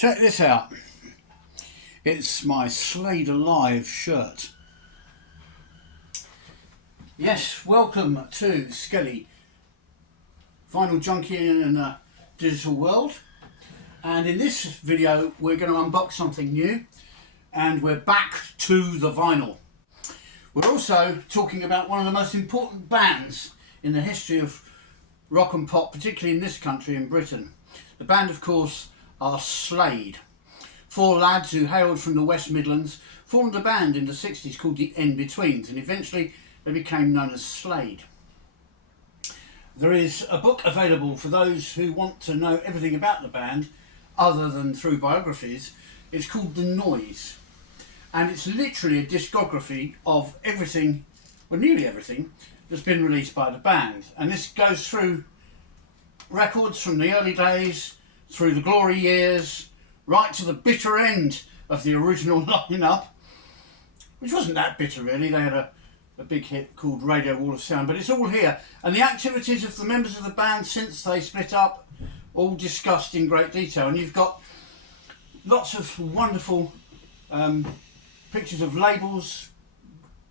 Check this out. It's my SLADE Alive shirt. Yes, welcome to Skelly, vinyl junkie in a digital world. And in this video we're going to unbox something new, and we're back to the vinyl. We're also talking about one of the most important bands in the history of rock and pop, particularly in this country, in Britain. The band, of course, are SLADE. Four lads who hailed from the West Midlands formed a band in the 60s called the In-Betweens, and eventually they became known as SLADE. There is a book available for those who want to know everything about the band other than through biographies. It's called The Noise, and it's literally a discography of everything, well, nearly everything, that's been released by the band. And this goes through records from the early days, through the glory years, right to the bitter end of the original lineup, which wasn't that bitter really. They had a big hit called Radio Wall of Sound, but it's all here. And the activities of the members of the band since they split up, all discussed in great detail. And you've got lots of wonderful pictures of labels,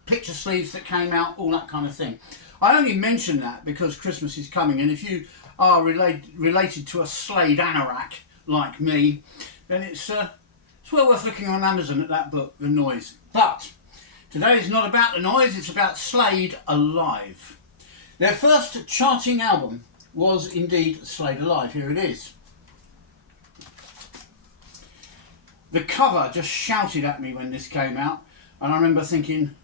picture sleeves that came out, all that kind of thing. I only mention that because Christmas is coming, and if you are related to a SLADE anorak like me, then it's well worth looking on Amazon at that book, The Noise. But today is not about The Noise, it's about SLADE Alive. Their first charting album was indeed SLADE Alive. Here it is. The cover just shouted at me when this came out, and I remember thinking,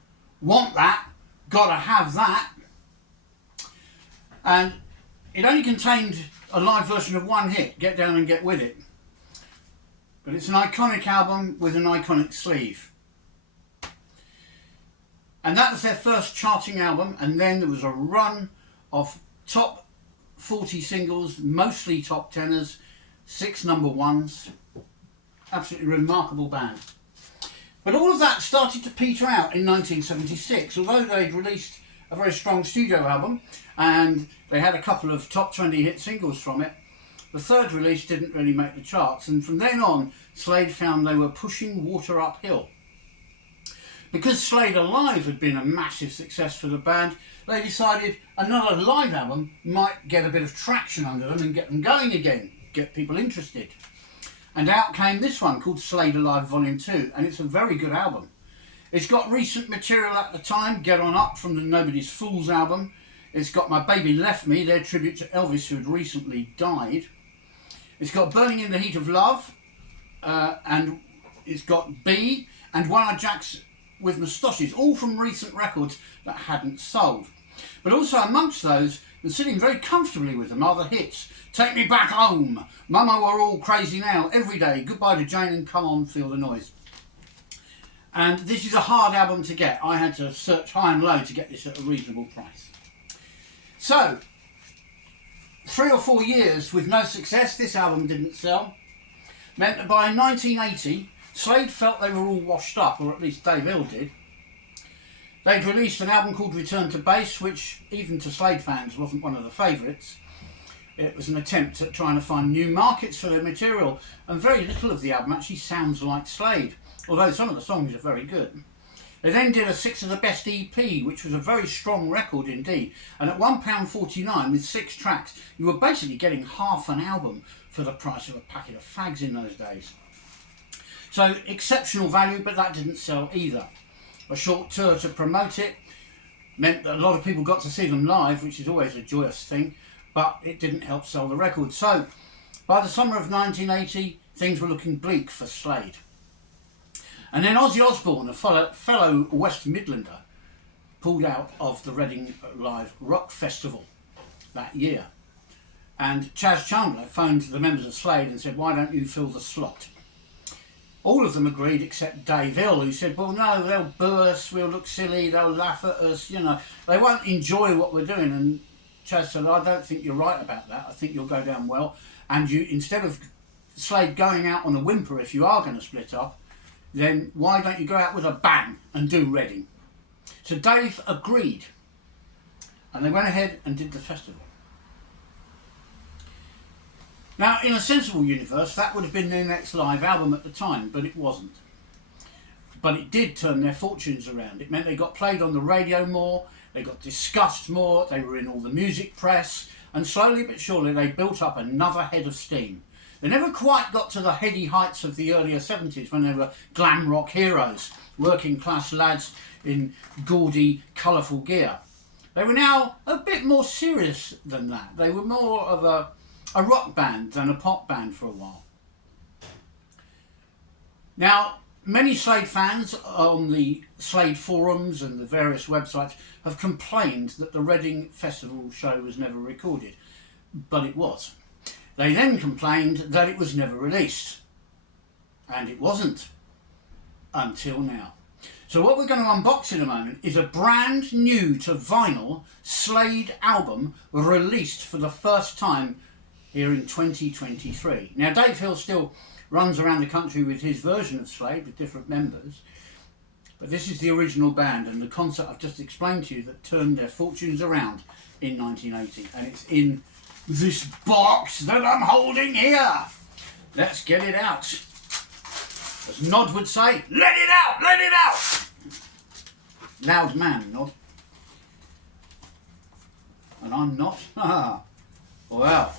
want that, gotta have that. And it only contained a live version of one hit, Get Down and Get With It. But it's an iconic album with an iconic sleeve. And that was their first charting album, and then there was a run of top 40 singles, mostly top tenors, 6 number ones. Absolutely remarkable band. But all of that started to peter out in 1976, although they'd released a very strong studio album and they had a couple of top 20 hit singles from it. The third release didn't really make the charts, and from then on SLADE found they were pushing water uphill. Because SLADE Alive had been a massive success for the band, they decided another live album might get a bit of traction under them and get them going again, get people interested. And out came this one called SLADE Alive Volume 2, and it's a very good album. It's got recent material at the time, Get On Up from the Nobody's Fools album. It's got My Baby Left Me, their tribute to Elvis, who had recently died. It's got Burning in the Heat of Love, and it's got B and One-Eyed Jacks with Moustaches, all from recent records that hadn't sold. But also amongst those, and sitting very comfortably with them, are the hits Take Me Back Home, Mama We're All Crazy Now, Every Day, Goodbye to Jane, and Come On Feel the Noise. And this is a hard album to get. I had to search high and low to get this at a reasonable price. So, 3 or 4 years with no success, this album didn't sell, meant that by 1980, SLADE felt they were all washed up, or at least Dave Hill did. They'd released an album called Return to Base, which even to SLADE fans wasn't one of the favourites. It was an attempt at trying to find new markets for their material, and very little of the album actually sounds like SLADE, although some of the songs are very good. They then did a 6 of the Best EP, which was a very strong record indeed, and at £1.49 with 6 tracks, you were basically getting half an album for the price of a packet of fags in those days. So exceptional value, but that didn't sell either. A short tour to promote it meant that a lot of people got to see them live, which is always a joyous thing, but it didn't help sell the record. So by the summer of 1980, things were looking bleak for SLADE. And then Ozzy Osbourne, a fellow West Midlander, pulled out of the Reading Live Rock Festival that year. And Chas Chandler phoned the members of SLADE and said, why don't you fill the slot? All of them agreed except Dave Hill, who said, well, no, they'll boo us, we'll look silly, they'll laugh at us, you know, they won't enjoy what we're doing. And Chas said, I don't think you're right about that. I think you'll go down well. And you, instead of SLADE going out on a whimper if you are going to split up, then why don't you go out with a bang and do Reading? So Dave agreed, and they went ahead and did the festival. Now, in a sensible universe, that would have been their next live album at the time, but it wasn't. But it did turn their fortunes around. It meant they got played on the radio more, they got discussed more, they were in all the music press, and slowly but surely they built up another head of steam. They never quite got to the heady heights of the earlier 70s when they were glam rock heroes, working class lads in gaudy, colourful gear. They were now a bit more serious than that. They were more of a rock band than a pop band for a while. Now, many Slade fans on the Slade forums and the various websites have complained that the Reading Festival show was never recorded, but it was. They then complained that it was never released, and it wasn't, until now. So what we're going to unbox in a moment is a brand new to vinyl Slade album released for the first time here in 2023. Now, Dave Hill still runs around the country with his version of Slade with different members, but this is the original band and the concert I've just explained to you that turned their fortunes around in 1980, and it's in this box that I'm holding here. Let's get it out. As Nod would say, let it out, let it out. Loud man, Nod. And I'm not. Well,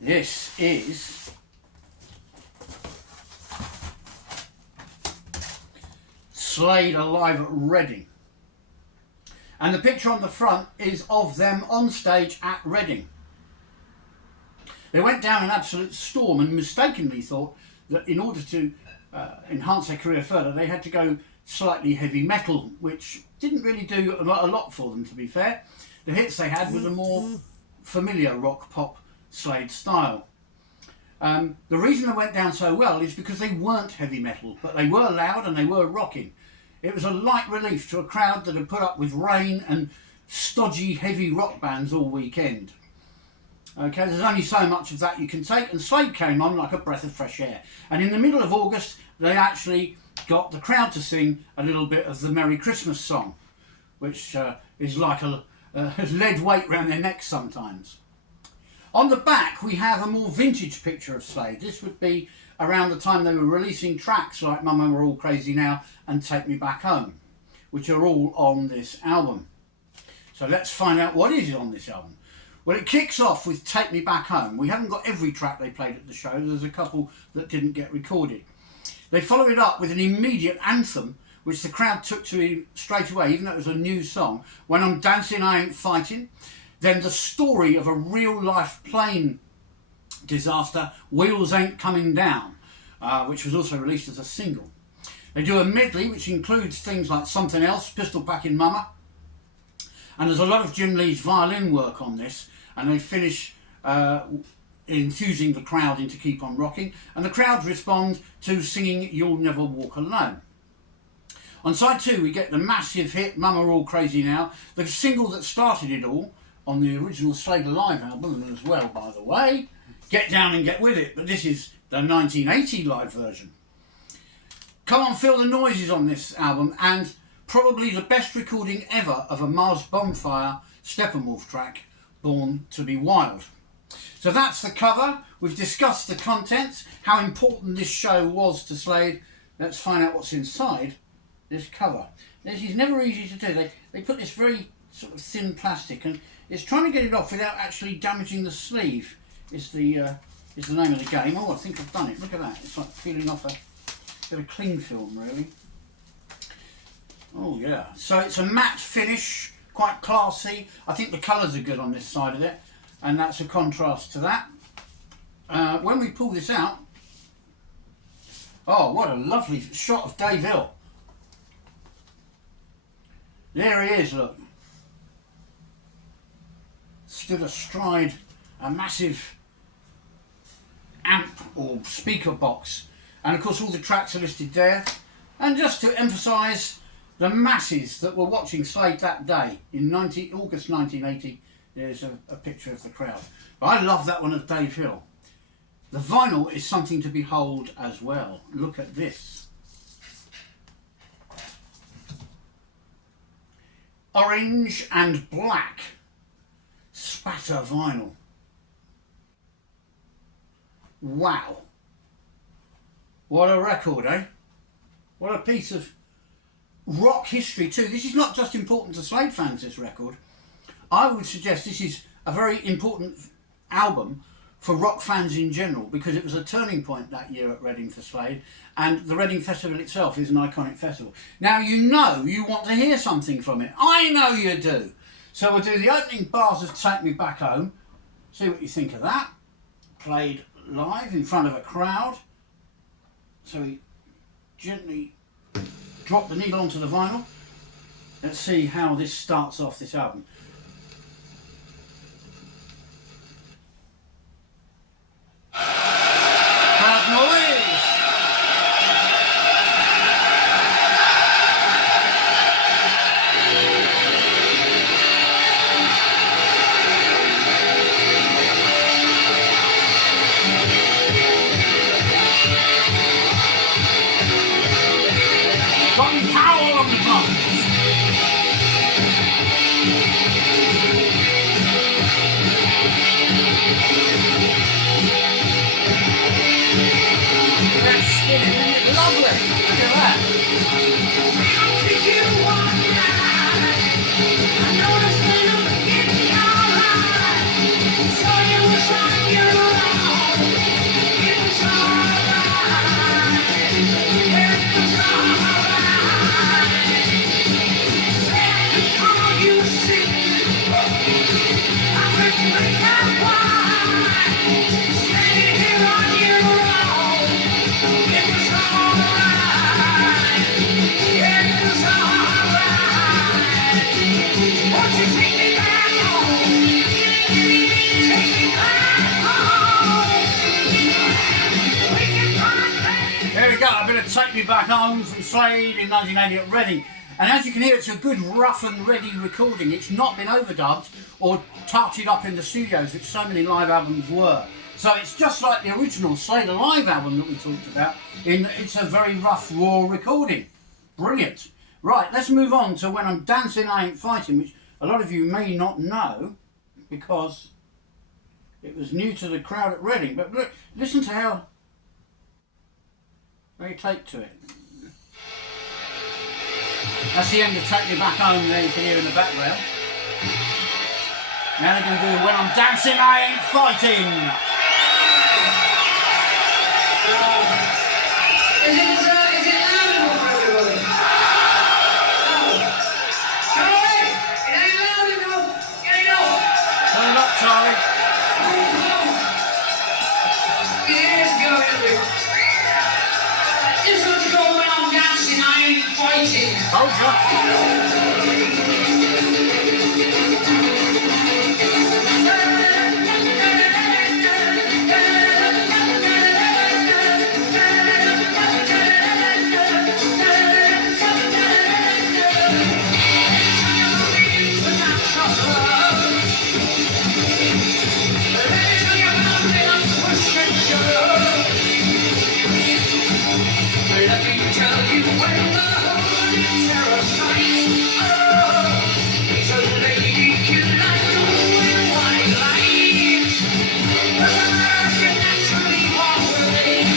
this is Slade Alive at Reading. And the picture on the front is of them on stage at Reading. They went down an absolute storm and mistakenly thought that in order to enhance their career further, they had to go slightly heavy metal, which didn't really do a lot for them, to be fair. The hits they had were the more familiar rock pop Slade style. The reason they went down so well is because they weren't heavy metal, but they were loud and they were rocking. It was a light relief to a crowd that had put up with rain and stodgy heavy rock bands all weekend. Okay, there's only so much of that you can take, and Slade came on like a breath of fresh air. And in the middle of August, they actually got the crowd to sing a little bit of the Merry Christmas song, which is like a lead weight round their necks sometimes. On the back, we have a more vintage picture of Slade. This would be around the time they were releasing tracks like Mama We're All Crazy Now and Take Me Back Home, which are all on this album. So let's find out what is on this album. Well, it kicks off with Take Me Back Home. We haven't got every track they played at the show. There's a couple that didn't get recorded. They follow it up with an immediate anthem, which the crowd took to straight away, even though it was a new song. When I'm Dancing, I Ain't Fighting. Then the story of a real-life plane disaster, Wheels Ain't Coming Down, which was also released as a single. They do a medley, which includes things like Something Else, Pistol Packin' Mama, and there's a lot of Jim Lee's violin work on this, and they finish infusing the crowd into Keep On Rocking, and the crowd respond to singing You'll Never Walk Alone. On side 2 we get the massive hit Mama We're All Crazy Now, the single that started it all on the original Slade Alive album as well, by the way. Get Down and Get With It, but this is the 1980 live version. Come On Feel the Noise is on this album, and probably the best recording ever of a Mars Bonfire Steppenwolf track, Born to Be Wild. So that's the cover. We've discussed the contents, how important this show was to Slade. Let's find out what's inside this cover. This is never easy to do. They put this very sort of thin plastic, and it's trying to get it off without actually damaging the sleeve. Is the name of the game. Oh, I think I've done it. Look at that. It's like peeling off a bit of cling film, really. Oh yeah. So it's a matte finish, quite classy. I think the colours are good on this side of it, and that's a contrast to that. When we pull this out, oh, what a lovely shot of Dave Hill. There he is, look. Stood astride a massive amp or speaker box, and of course all the tracks are listed there. And just to emphasise the masses that were watching Slade that day in August 1980, there's a picture of the crowd. But I love that one of Dave Hill. The vinyl is something to behold as well. Look at this. Orange and black spatter vinyl. Wow. What a record, eh? What a piece of rock history too. This is not just important to Slade fans, this record. I would suggest this is a very important album for rock fans in general, because it was a turning point that year at Reading for Slade, and the Reading Festival itself is an iconic festival. Now you know you want to hear something from it. I know you do. So we'll do the opening bars of Take Me Back Home. See what you think of that. Played live in front of a crowd. So we gently drop the needle onto the vinyl. Let's see how this starts off this album. Crowd noise! John Powell on the drums. That's spinning, isn't it lovely? Look at that. There we go, a bit of Take Me Back Home from Slade in 1980 at Reading. And as you can hear, it's a good rough and ready recording. It's not been overdubbed or touched up in the studios, which so many live albums were. So it's just like the original Slade Alive album that we talked about. It's a very rough, raw recording. Brilliant. Right, let's move on to When I'm Dancing, I Ain't Fighting, which a lot of you may not know because it was new to the crowd at Reading. But look, listen to how they take to it. That's the end of Take Me Back Home there, you can hear in the background. Now they're going to do When I'm Dancing, I Ain't Fighting. Is it loud enough for everybody? Charlie, it ain't loud enough. Get it up. Turn it up, Charlie. Here's going a bit. This one's called When I'm Dancing, I Ain't Fighting. Told you. Let me tell you when the holy terror strikes. Oh, it's a lady killed like doing white lights. Doesn't matter if you naturally walk with it.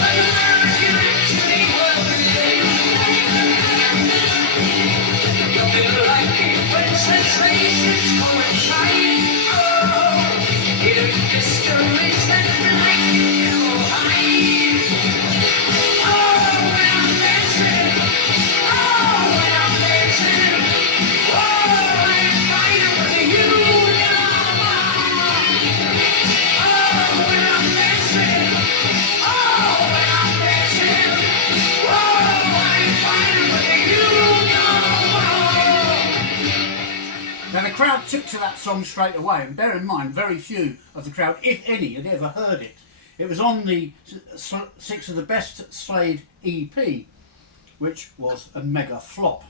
Doesn't matter if you actually work with it. You'll be like it when sensations coincide. Oh, it'll discourage that night you hide. Now the crowd took to that song straight away, and bear in mind, very few of the crowd, if any, had ever heard it. It was on the 6 of the Best Slade EP, which was a mega flop.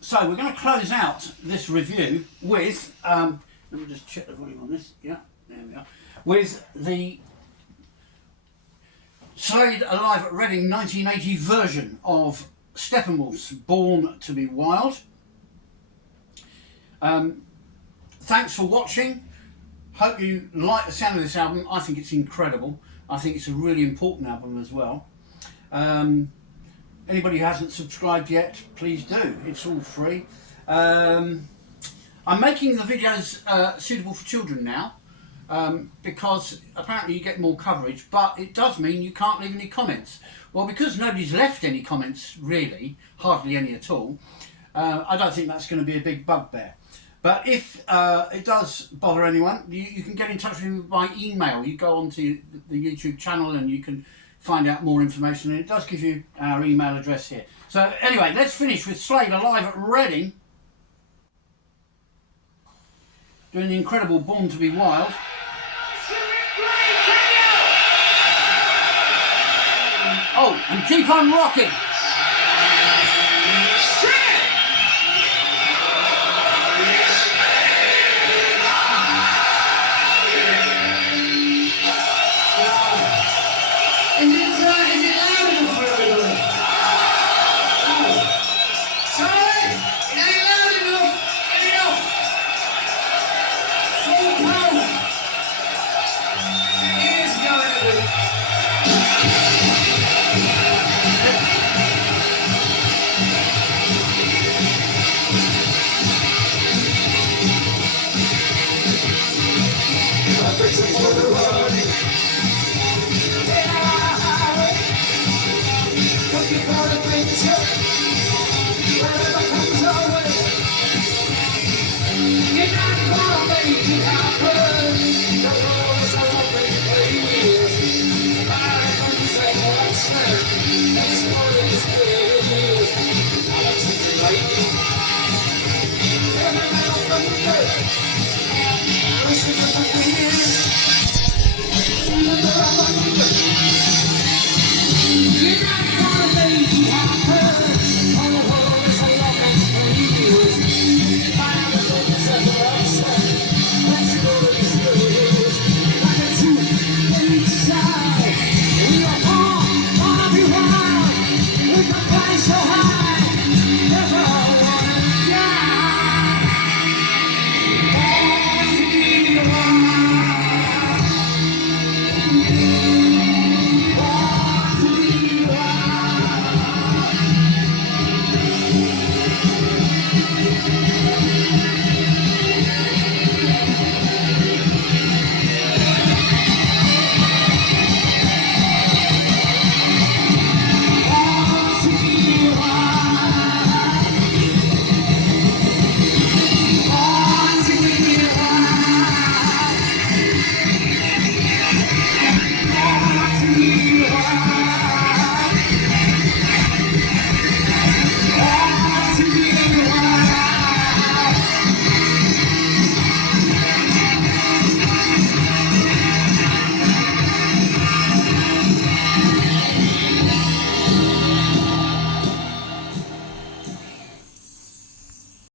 So we're going to close out this review with, let me just check the volume on this, yeah, there we are, with the Slade Alive at Reading 1980 version of Steppenwolf's Born to be Wild. Thanks for watching. Hope you like the sound of this album. I think it's incredible. I think it's a really important album as well. Anybody who hasn't subscribed yet, please do. It's all free. I'm making the videos suitable for children now, because apparently you get more coverage, but it does mean you can't leave any comments. Well, because nobody's left any comments, really, hardly any at all, I don't think that's going to be a big bugbear. But if it does bother anyone, you can get in touch with me by email. You go onto the YouTube channel and you can find out more information, and it does give you our email address here. So anyway, let's finish with SLADE Alive at Reading, doing the incredible Born to Be Wild. Oh, and keep on rocking. Listen to the